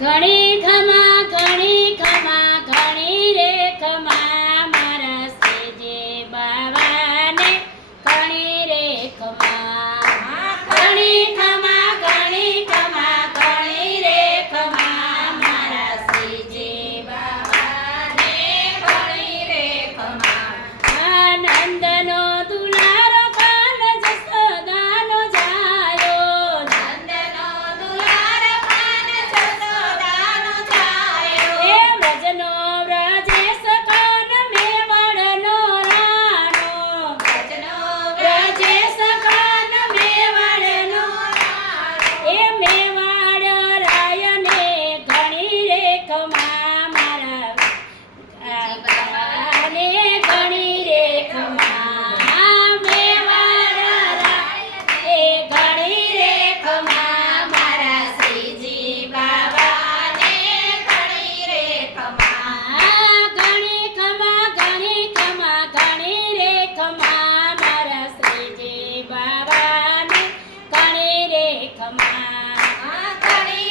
ઘણી ખમા ઘણી રે ખમા મારા શ્રીજે બાવાને ઘણી રે ખમા ઘણી ખમા ઘણી રે ખમા મારા શ્રીજે બાવાને ઘણી રે ખમા આનંદનો દુલારો કાન જસોદાનો જાયો નંદનો દુલારો કાન જસોદાનો જાયો એ વ્રજનો વ્રજેશ કાન મેવાડનો રાણો વ્રજનો વ્રજેશ કાન મેવાડનો રાણો એ મેવાડ રાયને ઘણી રે ખમા મારા બાવાને ઘણી રે ખમા મેવાડ રાયને ઘણી રે ખમા મારા શ્રીજી બાવાને ઘણી રે ખમા ઘણી રે ખમા મારા શ્રીજી બાવાને ઘણી રે ખમા ઘણી